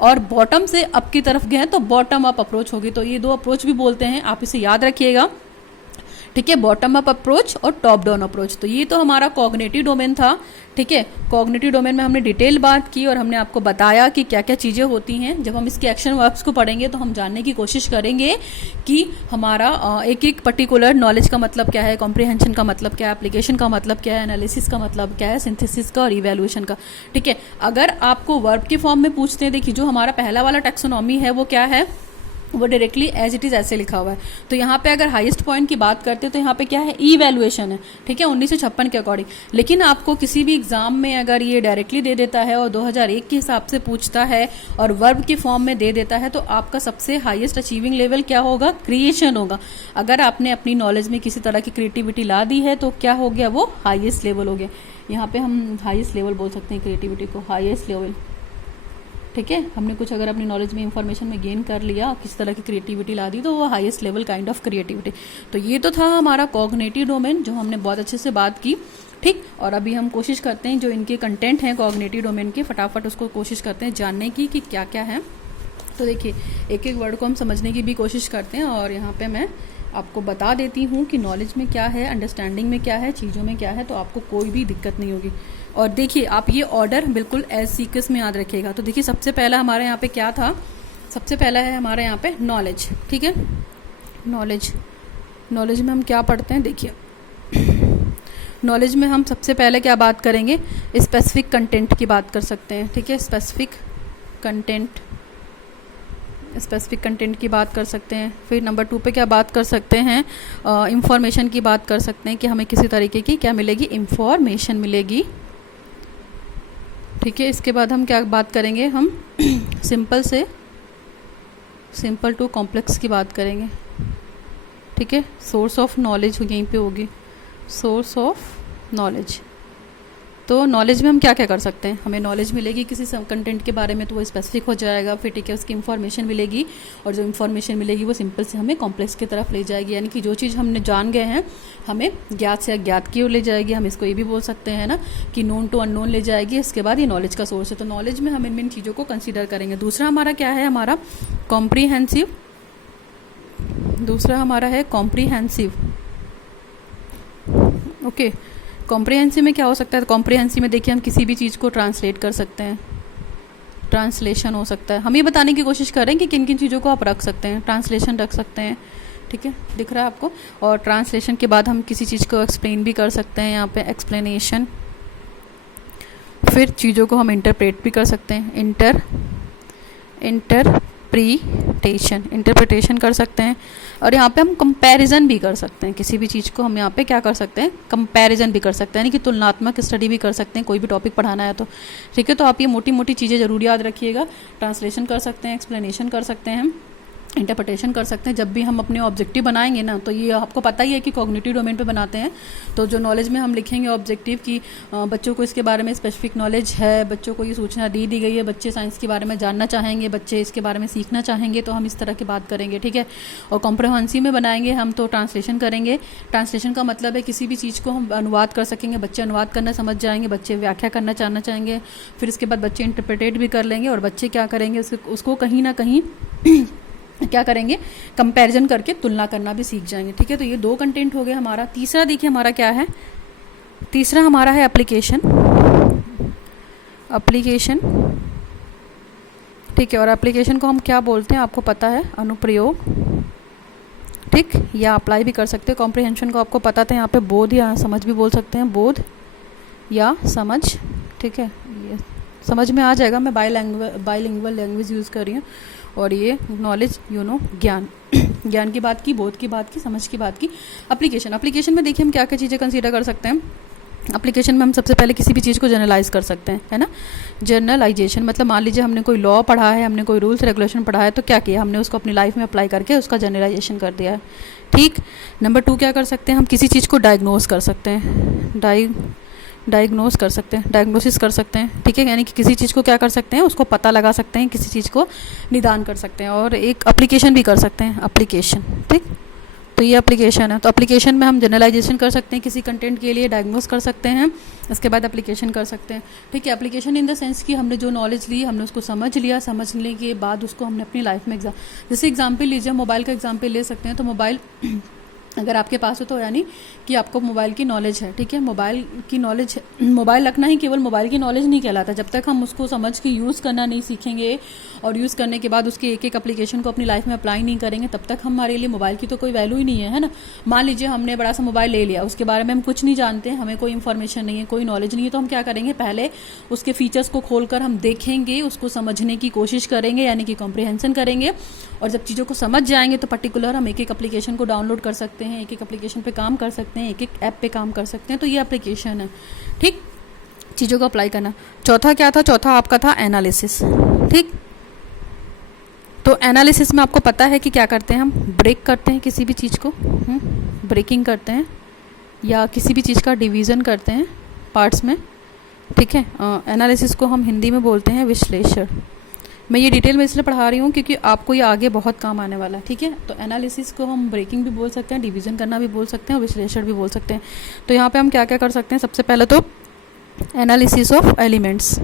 और बॉटम से अप की तरफ गए तो बॉटम अप अप्रोच होगी। तो ये दो अप्रोच भी बोलते हैं, आप इसे याद रखिएगा। ठीक है। बॉटम अप अप्रोच और टॉप डाउन अप्रोच। तो ये तो हमारा कॉग्निटिव डोमेन था। ठीक है। कॉग्निटिव डोमेन में हमने डिटेल बात की, और हमने आपको बताया कि क्या क्या चीज़ें होती हैं। जब हम इसके एक्शन वर्ब्स को पढ़ेंगे तो हम जानने की कोशिश करेंगे कि हमारा एक एक पर्टिकुलर नॉलेज का मतलब क्या है, कॉम्प्रिहेंशन का मतलब क्या है, एप्लीकेशन का मतलब क्या है, एनालिसिस का मतलब क्या है, सिंथेसिस का और इवैल्यूएशन का। ठीक है। अगर आपको वर्ब के फॉर्म में पूछते हैं, देखिए जो हमारा पहला वाला टैक्सोनॉमी है वो क्या है, वो डायरेक्टली एज इट इज ऐसे लिखा हुआ है। तो यहाँ पे अगर हाईएस्ट पॉइंट की बात करते हैं तो यहाँ पे क्या है, इवैल्यूएशन है। ठीक है। 1956 के अकॉर्डिंग। लेकिन आपको किसी भी एग्जाम में अगर ये डायरेक्टली दे देता है और 2001 के हिसाब से पूछता है और वर्ब के फॉर्म में दे देता है, तो आपका सबसे हाईएस्ट अचीविंग लेवल क्या होगा, क्रिएशन होगा। अगर आपने अपनी नॉलेज में किसी तरह की क्रिएटिविटी ला दी है तो क्या हो गया, वो हाईएस्ट लेवल हो गया। यहाँ पे हम हाईएस्ट लेवल बोल सकते हैं क्रिएटिविटी को, हाईएस्ट लेवल। ठीक है। हमने कुछ अगर अपनी नॉलेज में इंफॉर्मेशन में गेन कर लिया, किस तरह की क्रिएटिविटी ला दी, तो वो highest level kind of creativity. तो ये तो था हमारा कॉग्निटिव डोमेन, जो हमने बहुत अच्छे से बात की। ठीक। और अभी हम कोशिश करते हैं जो इनके कंटेंट हैं कॉग्निटिव डोमेन के, फटाफट उसको कोशिश करते हैं जानने की कि क्या क्या है। तो देखिए एक एक वर्ड को हम समझने की भी कोशिश करते हैं, और यहाँ पे मैं आपको बता देती हूँ कि नॉलेज में क्या है, अंडरस्टैंडिंग में क्या है, चीज़ों में क्या है, तो आपको कोई भी दिक्कत नहीं होगी। और देखिए आप ये ऑर्डर बिल्कुल एज सीक्वेंस में याद रखिएगा। तो देखिए सबसे पहला हमारे यहाँ पे क्या था, सबसे पहला है हमारे यहाँ पे नॉलेज। ठीक है। नॉलेज, नॉलेज में हम क्या पढ़ते हैं, देखिए नॉलेज में हम सबसे पहले क्या बात करेंगे, स्पेसिफिक कंटेंट की बात कर सकते हैं। ठीक है। स्पेसिफिक कंटेंट की बात कर सकते हैं। फिर नंबर 2 पे क्या बात कर सकते हैं, इंफॉर्मेशन की बात कर सकते हैं कि हमें किसी तरीके की क्या मिलेगी, इंफॉर्मेशन मिलेगी। ठीक है। इसके बाद हम क्या बात करेंगे, हम सिंपल टू कॉम्प्लेक्स की बात करेंगे। ठीक है। सोर्स ऑफ नॉलेज यहीं पे होगी, सोर्स ऑफ नॉलेज। तो नॉलेज में हम क्या क्या कर सकते हैं, हमें नॉलेज मिलेगी किसी कंटेंट के बारे में तो वो स्पेसिफिक हो जाएगा, फिर ठीक है उसकी इन्फॉर्मेशन मिलेगी, और जो इन्फॉर्मेशन मिलेगी वो सिंपल से हमें कॉम्प्लेक्स की तरफ ले जाएगी, यानी कि जो चीज़ हमने जान गए हैं हमें ज्ञात से अज्ञात की ओर ले जाएगी। हम इसको ये भी बोल सकते हैं ना कि नोन टू अननोन ले जाएगी। इसके बाद ये नॉलेज का सोर्स है, तो नॉलेज में हम इन चीज़ों को कंसिडर करेंगे। दूसरा हमारा क्या है, हमारा कॉम्प्रीहेंसिव, दूसरा हमारा है कॉम्प्रीहेंसिव। ओके, कॉम्प्रिहेंसिव में क्या हो सकता है, कॉम्प्रिहेंसिव में देखिए हम किसी भी चीज़ को ट्रांसलेट कर सकते हैं, ट्रांसलेशन हो सकता है। हम ये बताने की कोशिश करें कि किन किन चीज़ों को आप रख सकते हैं, ट्रांसलेशन रख सकते हैं, ठीक है, दिख रहा है आपको। और ट्रांसलेशन के बाद हम किसी चीज़ को एक्सप्लेन भी कर सकते हैं, यहाँ पे एक्सप्लेनेशन। फिर चीज़ों को हम इंटरप्रेट भी कर सकते हैं, इंटरप्रिटेशन कर सकते हैं। और यहाँ पे हम कंपैरिजन भी कर सकते हैं, किसी भी चीज़ को हम यहाँ पे क्या कर सकते हैं, कंपैरिजन भी कर सकते हैं, यानी कि तुलनात्मक स्टडी भी कर सकते हैं, कोई भी टॉपिक पढ़ाना है तो, ठीक है। तो आप ये मोटी मोटी चीज़ें ज़रूर याद रखिएगा। ट्रांसलेशन कर सकते हैं, एक्सप्लेनेशन कर सकते हैं, इंटरप्रिटेशन कर सकते हैं। जब भी हम अपने ऑब्जेक्टिव बनाएंगे ना, तो ये आपको पता ही है कि कॉग्निटिव डोमेन पे बनाते हैं, तो जो नॉलेज में हम लिखेंगे ऑब्जेक्टिव की बच्चों को इसके बारे में स्पेसिफिक नॉलेज है, बच्चों को ये सूचना दी गई है, बच्चे साइंस के बारे में जानना चाहेंगे, बच्चे इसके बारे में सीखना चाहेंगे, तो हम इस तरह की बात करेंगे, ठीक है। और कॉम्प्रिहेंसिव में बनाएंगे हम तो ट्रांसलेशन करेंगे। ट्रांसलेशन का मतलब है किसी भी चीज़ को हम अनुवाद कर सकेंगे, बच्चे अनुवाद करना समझ जाएंगे, बच्चे व्याख्या करना जानना चाहेंगे, फिर इसके बाद बच्चे इंटरप्रेटेट भी कर लेंगे, और बच्चे क्या करेंगे, उसको कहीं ना कहीं क्या करेंगे, कंपैरिजन करके तुलना करना भी सीख जाएंगे, ठीक है। तो ये दो कंटेंट हो गए हमारा। तीसरा देखिए हमारा क्या है, तीसरा हमारा है एप्लीकेशन, ठीक है। और एप्लीकेशन को हम क्या बोलते हैं आपको पता है, अनुप्रयोग, ठीक, या अप्लाई भी कर सकते हैं। कॉम्प्रिहेंशन को आपको पता था, यहाँ पे बोध या समझ भी बोल सकते हैं, बोध या समझ, ठीक है, ये समझ में आ जाएगा। मैं बाईलिंगुअल लैंग्वेज यूज़ कर रही हूँ। और ये नॉलेज, ज्ञान ज्ञान की बात की, बोध की बात की, समझ की बात की। एप्लीकेशन में देखिए हम क्या क्या चीज़ें कंसीडर कर सकते हैं। एप्लीकेशन में हम सबसे पहले किसी भी चीज़ को जनरलाइज कर सकते हैं, है ना। जनरलाइजेशन मतलब मान लीजिए हमने कोई लॉ पढ़ा है, हमने कोई रूल्स रेगुलेशन पढ़ा है, तो क्या किया हमने, उसको अपनी लाइफ में अप्लाई करके उसका जनरलाइजेशन कर दिया है, ठीक। नंबर 2 क्या कर सकते हैं, हम किसी चीज़ को डायग्नोस कर सकते हैं, डायग्नोस कर सकते हैं, डायग्नोसिस कर सकते हैं, ठीक है, यानी कि किसी चीज़ को क्या कर सकते हैं, उसको पता लगा सकते हैं, किसी चीज़ को निदान कर सकते हैं। और एक एप्लीकेशन भी कर सकते हैं, एप्लीकेशन, ठीक। तो ये एप्लीकेशन है। तो एप्लीकेशन में हम जनरलाइजेशन कर सकते हैं किसी कंटेंट के लिए, डायग्नोस कर सकते हैं, इसके बाद एप्लीकेशन कर सकते हैं, ठीक है। एप्लीकेशन इन द सेंस कि हमने जो नॉलेज ली हमने उसको समझ लिया, समझने के बाद उसको हमने अपनी लाइफ में जैसे एग्जाम्पल लीजिए, मोबाइल का एग्जाम्पल ले सकते हैं। तो मोबाइल अगर आपके पास हो तो यानी कि आपको मोबाइल की नॉलेज है, ठीक है। मोबाइल की नॉलेज, मोबाइल रखना ही केवल मोबाइल की नॉलेज नहीं कहलाता। जब तक हम उसको समझ के यूज़ करना नहीं सीखेंगे और यूज़ करने के बाद उसके एक एक एप्लीकेशन को अपनी लाइफ में अप्लाई नहीं करेंगे, तब तक हमारे लिए मोबाइल की तो कोई वैल्यू ही नहीं है ना। मान लीजिए हमने बड़ा सा मोबाइल ले लिया, उसके बारे में हम कुछ नहीं जानते, हमें कोई इन्फॉर्मेशन नहीं है, कोई नॉलेज नहीं है, तो हम क्या करेंगे, पहले उसके फीचर्स को खोलकर हम देखेंगे, उसको समझने की कोशिश करेंगे, यानी कि कॉम्प्रिहेंशन करेंगे। और जब चीज़ों को समझ जाएंगे तो पर्टिकुलर हम एक एक एप्लीकेशन को डाउनलोड कर सकते हैं, एक एक एप्लीकेशन पे काम कर सकते हैं, एक एक ऐप पे काम कर सकते हैं। तो ये एप्लीकेशन है, ठीक, चीज़ों को अप्लाई करना। चौथा क्या था, चौथा आपका था एनालिसिस, ठीक। तो एनालिसिस में आपको पता है कि क्या करते हैं, हम ब्रेक करते हैं किसी भी चीज़ को, ब्रेकिंग करते हैं, या किसी भी चीज़ का डिवीज़न करते हैं पार्ट्स में, ठीक है। एनालिसिस को हम हिंदी में बोलते हैं विश्लेषण। मैं ये डिटेल में इसलिए पढ़ा रही हूँ क्योंकि आपको ये आगे बहुत काम आने वाला है, ठीक है। तो एनालिसिस को हम ब्रेकिंग भी बोल सकते हैं, डिवीज़न करना भी बोल सकते हैं, और विश्लेषण भी बोल सकते हैं। तो यहाँ पे हम क्या क्या कर सकते हैं, सबसे पहले तो analysis of elements,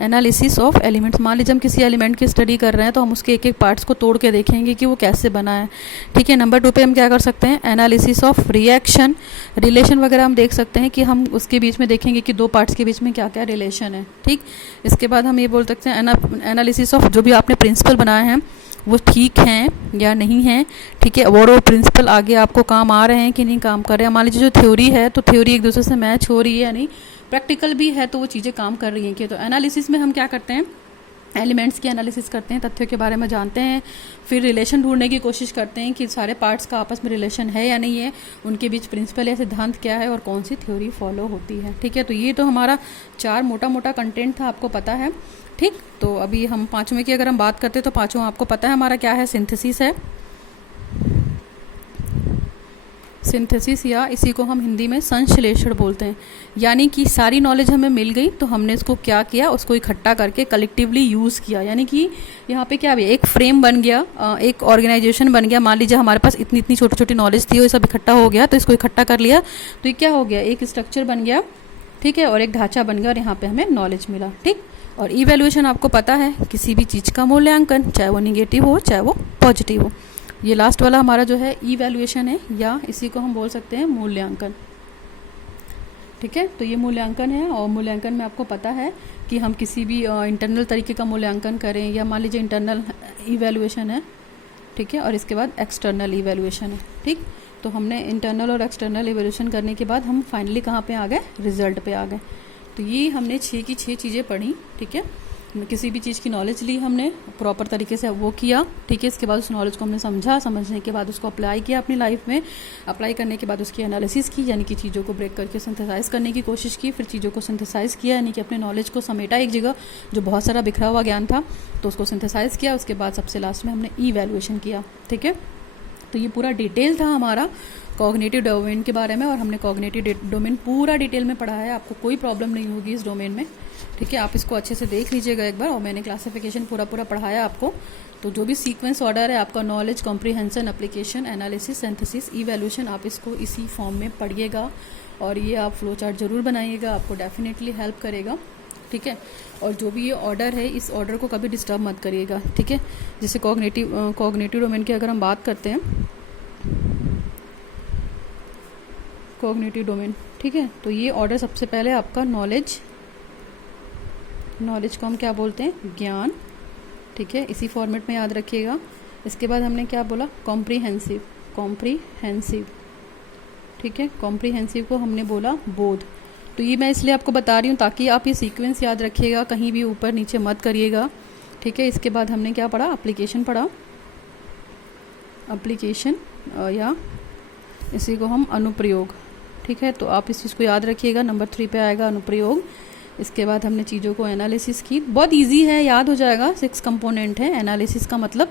analysis of elements. मान लीजिए हम किसी एलिमेंट की स्टडी कर रहे हैं, तो हम उसके एक एक पार्ट्स को तोड़ के देखेंगे कि वो कैसे बना है, ठीक है। नंबर 2 पे हम क्या कर सकते हैं, एनालिसिस ऑफ रिएक्शन, रिलेशन वगैरह हम देख सकते हैं कि हम उसके बीच में देखेंगे कि दो पार्ट्स के बीच में क्या क्या रिलेशन है, ठीक। इसके बाद हम ये बोल सकते हैं एनालिसिस ऑफ जो भी आपने प्रिंसिपल बनाए हैं वो ठीक हैं या नहीं हैं, ठीक है, और वो प्रिंसिपल आगे आपको काम आ रहे हैं कि नहीं काम कर रहे हैं। मान लीजिए जो थ्योरी है तो थ्योरी एक दूसरे से मैच हो रही है या नहीं, प्रैक्टिकल भी है तो वो चीज़ें काम कर रही हैं कि। तो एनालिसिस में हम क्या करते हैं, एलिमेंट्स की एनालिसिस करते हैं, तथ्यों के बारे में जानते हैं, फिर रिलेशन ढूंढने की कोशिश करते हैं कि सारे पार्ट्स का आपस में रिलेशन है या नहीं है, उनके बीच प्रिंसिपल या सिद्धांत क्या है और कौन सी थ्योरी फॉलो होती है, ठीक है। तो ये तो हमारा 4 मोटा मोटा कंटेंट था, आपको पता है, ठीक। तो अभी हम 5वें की अगर हम बात करते हैं तो 5वां आपको पता है हमारा क्या है, सिंथेसिस है। सिंथेसिस या इसी को हम हिंदी में संश्लेषण बोलते हैं। यानी कि सारी नॉलेज हमें मिल गई तो हमने इसको क्या किया, उसको इकट्ठा करके कलेक्टिवली यूज़ किया। यानी कि यहाँ पे क्या है, एक फ्रेम बन गया, एक ऑर्गेनाइजेशन बन गया। मान लीजिए हमारे पास इतनी इतनी छोटी छोटी नॉलेज थी, वो सब इकट्ठा हो गया, तो इसको इकट्ठा कर लिया तो ये क्या हो गया, एक स्ट्रक्चर बन गया, ठीक है, और एक ढांचा बन गया और यहाँ पे हमें नॉलेज मिला। ठीक, और इवैल्यूएशन आपको पता है किसी भी चीज़ का मूल्यांकन, चाहे वो निगेटिव हो चाहे वो पॉजिटिव हो। ये लास्ट वाला हमारा जो है इवैल्यूएशन है, या इसी को हम बोल सकते हैं मूल्यांकन। ठीक है, तो ये मूल्यांकन है, और मूल्यांकन में आपको पता है कि हम किसी भी इंटरनल तरीके का मूल्यांकन करें, या मान लीजिए इंटरनल इवैल्यूएशन है, ठीक है, और इसके बाद एक्सटर्नल इवैल्यूएशन है। ठीक, तो हमने इंटरनल और एक्सटर्नल इवैल्यूएशन करने के बाद हम फाइनली कहाँ पे आ गए, रिजल्ट पे आ गए। तो ये हमने 6 की 6 चीज़ें पढ़ी। ठीक है, किसी भी चीज़ की नॉलेज ली हमने, प्रॉपर तरीके से वो किया। ठीक है, इसके बाद उस नॉलेज को हमने समझा, समझने के बाद उसको अप्लाई किया अपनी लाइफ में। अप्लाई करने के बाद उसकी एनालिसिस की, यानी कि चीज़ों को ब्रेक करके सिंथेसाइज करने की कोशिश की। फिर चीज़ों को सिंथेसाइज किया, यानी कि अपने नॉलेज को समेटा एक जगह, जो बहुत सारा बिखरा हुआ ज्ञान था, तो उसको सिंथेसाइज किया। उसके बाद सबसे लास्ट में हमने इवैल्यूएशन किया। ठीक है, तो ये पूरा डिटेल था हमारा कॉग्निटिव डोमेन के बारे में, और हमने कॉग्निटिव डोमेन पूरा डिटेल में पढ़ा है। आपको कोई प्रॉब्लम नहीं होगी इस डोमेन में। ठीक है, आप इसको अच्छे से देख लीजिएगा एक बार, और मैंने क्लासिफिकेशन पूरा पढ़ाया आपको। तो जो भी सीक्वेंस ऑर्डर है आपका, knowledge, comprehension, application, analysis, synthesis, evaluation, आप इसको इसी फॉर्म में पढ़िएगा, और ये आप फ्लो चार्ट जरूर बनाइएगा, आपको डेफिनेटली हेल्प करेगा। ठीक है, और जो भी ये ऑर्डर है, इस ऑर्डर को कभी डिस्टर्ब मत करिएगा। ठीक है, जैसे कॉग्निटिव डोमेन की अगर हम बात करते हैं, कॉग्निटिव डोमेन, ठीक है, तो ये ऑर्डर सबसे पहले आपका नॉलेज को हम क्या बोलते हैं, ज्ञान। ठीक है, इसी फॉर्मेट में याद रखिएगा। इसके बाद हमने क्या बोला, कॉम्प्रिहेंसिव। ठीक है, कॉम्प्रिहेंसिव को हमने बोला बोध। तो ये मैं इसलिए आपको बता रही हूँ ताकि आप ये सीक्वेंस याद रखिएगा, कहीं भी ऊपर नीचे मत करिएगा। ठीक है, इसके बाद हमने क्या पढ़ा, एप्लीकेशन पढ़ा, एप्लीकेशन या इसी को हम अनुप्रयोग। ठीक है, तो आप इस चीज़ को याद रखिएगा, नंबर 3 पे आएगा अनुप्रयोग। इसके बाद हमने चीज़ों को एनालिसिस की, बहुत इजी है, याद हो जाएगा। 6 कंपोनेंट है। एनालिसिस का मतलब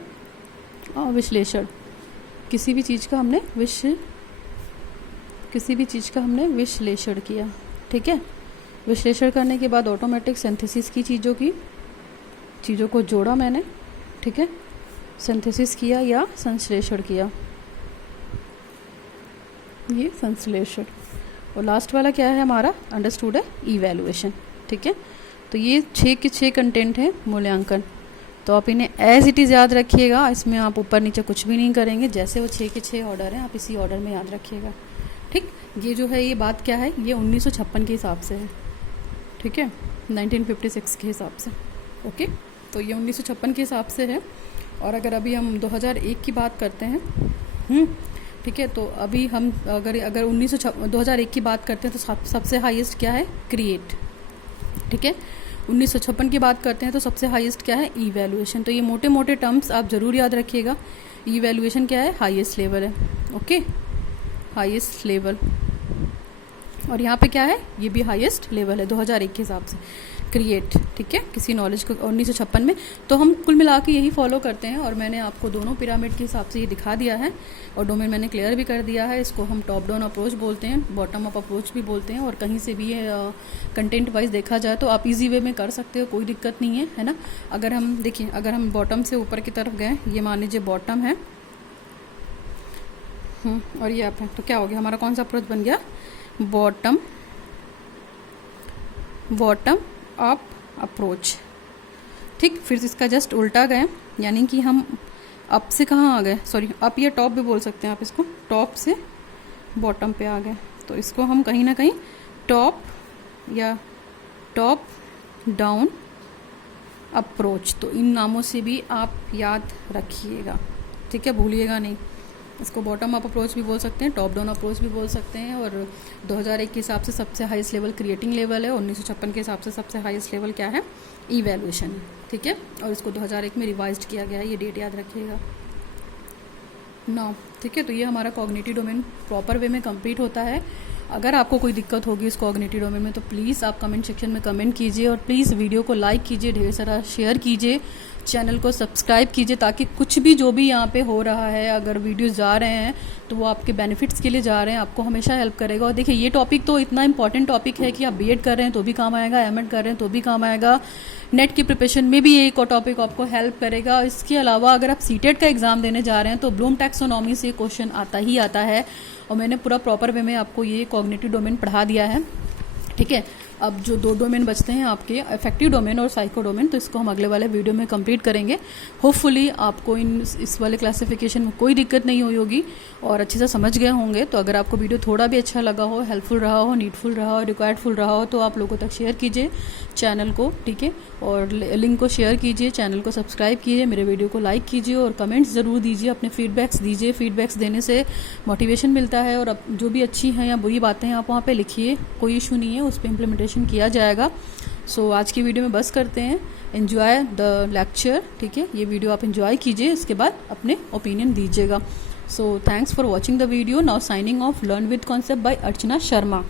विश्लेषण, किसी भी चीज़ का हमने विश्लेषण किया। ठीक है, विश्लेषण करने के बाद ऑटोमेटिक सिंथेसिस की, चीज़ों को जोड़ा मैंने। ठीक है, सिंथेसिस किया या संश्लेषण किया, ये संश्लेषण। और लास्ट वाला क्या है हमारा, अंडरस्टूड है, इवैल्यूएशन। ठीक है, तो ये 6 के 6 कंटेंट है मूल्यांकन। तो आप इन्हें एज इट इज़ याद रखिएगा, इसमें आप ऊपर नीचे कुछ भी नहीं करेंगे, जैसे वो 6 के 6 ऑर्डर हैं आप इसी ऑर्डर में याद रखिएगा। ठीक, ये जो है, ये बात क्या है, ये 1956 के हिसाब से है। ठीक है, 1956 के हिसाब से। ओके, तो ये 1956 के हिसाब से है। और अगर अभी हम 2001 की बात करते हैं, ठीक है, तो अभी हम अगर 2001 की बात करते हैं तो सबसे हाईएस्ट क्या है, क्रिएट। ठीक है, 1956 की बात करते हैं तो सबसे हाईएस्ट क्या है, इवैल्यूएशन। तो ये मोटे मोटे टर्म्स आप ज़रूर याद रखिएगा। इवैल्यूएशन क्या है, हाईएस्ट लेवल है। ओके, हाईएस्ट लेवल, और यहाँ पे क्या है, ये भी हाईएस्ट लेवल है 2001 के हिसाब से। क्रिएट, ठीक है, किसी नॉलेज को 1956 में। तो हम कुल मिला के यही फॉलो करते हैं, और मैंने आपको दोनों पिरामिड के हिसाब से ये दिखा दिया है, और डोमेन मैंने क्लियर भी कर दिया है। इसको हम टॉप डाउन अप्रोच बोलते हैं, बॉटम अप अप्रोच भी बोलते हैं, और कहीं से भी कंटेंट वाइज देखा जाए तो आप इजी वे में कर सकते हो, कोई दिक्कत नहीं है, है ना। अगर हम देखिए, अगर हम बॉटम से ऊपर की तरफ गए, ये मान लीजिए बॉटम है, और ये अप है, तो क्या हो गया, हमारा कौन सा अप्रोच बन गया, बॉटम अप अप्रोच। ठीक, फिर इसका जस्ट उल्टा गए, यानी कि हम अप से कहाँ आ गए, सॉरी, अप या टॉप भी बोल सकते हैं आप इसको, टॉप से बॉटम पे आ गए। तो इसको हम कहीं ना कहीं टॉप या टॉप डाउन अप्रोच, तो इन नामों से भी आप याद रखिएगा। ठीक है, भूलिएगा नहीं। इसको बॉटम अप अप्रोच भी बोल सकते हैं, टॉप डाउन अप्रोच भी बोल सकते हैं। और 2001 के हिसाब से सबसे हाईएस्ट लेवल क्रिएटिंग लेवल है, 1956 के हिसाब से सबसे हाईएस्ट लेवल क्या है, इवैल्यूएशन है। ठीक है, और इसको 2001 में रिवाइज्ड किया गया है, ये डेट याद रखिएगा। नाउ ठीक है, तो ये हमारा कॉग्निटिव डोमेन प्रॉपर वे में कंप्लीट होता है। अगर आपको कोई दिक्कत होगी इस कॉग्निटिव डोमेन में तो प्लीज़ आप कमेंट सेक्शन में कमेंट कीजिए, और प्लीज़ वीडियो को लाइक कीजिए, ढेर सारा शेयर कीजिए, चैनल को सब्सक्राइब कीजिए, ताकि कुछ भी जो भी यहाँ पे हो रहा है, अगर वीडियोस जा रहे हैं तो वो आपके बेनिफिट्स के लिए जा रहे हैं, आपको हमेशा हेल्प करेगा। और देखिए ये टॉपिक तो इतना इंपॉर्टेंट टॉपिक है कि आप बीएड कर रहे हैं तो भी काम आएगा, एमएड कर रहे हैं तो भी काम आएगा, नेट की प्रिपरेशन में भी ये टॉपिक आपको हेल्प करेगा। इसके अलावा अगर आप सीटेट का एग्जाम देने जा रहे हैं तो ब्लूम टैक्सोनॉमी से क्वेश्चन आता ही आता है, और मैंने पूरा प्रॉपर वे में आपको ये कॉग्निटिव डोमेन पढ़ा दिया है, ठीक है। अब जो 2 डोमेन बचते हैं आपके, अफेक्टिव डोमेन और साइको डोमेन, तो इसको हम अगले वाले वीडियो में कंप्लीट करेंगे। होपफुली आपको इस वाले क्लासिफिकेशन में कोई दिक्कत नहीं हुई होगी और अच्छे से समझ गए होंगे। तो अगर आपको वीडियो थोड़ा भी अच्छा लगा हो, हेल्पफुल रहा हो, नीडफुल रहा हो, रिक्वायर्डफुल रहा हो, तो आप लोगों तक शेयर कीजिए चैनल को, ठीक है, और लिंक को शेयर कीजिए, चैनल को सब्सक्राइब कीजिए, मेरे वीडियो को लाइक कीजिए और कमेंट्स ज़रूर दीजिए, अपने फीडबैक्स दीजिए। फीडबैक्स देने से मोटिवेशन मिलता है, और जो भी अच्छी हैं या बुरी बातें हैं आप वहाँ पे लिखिए, कोई इशू नहीं है, उस पर इम्प्लीमेंटेशन किया जाएगा। सो आज की वीडियो में बस करते हैं। एंजॉय द लेक्चर, ठीक है, ये वीडियो आप एंजॉय कीजिए, इसके बाद अपने ओपिनियन दीजिएगा। So thanks for watching the video. Now signing off, learn with concept bye Archana Sharma.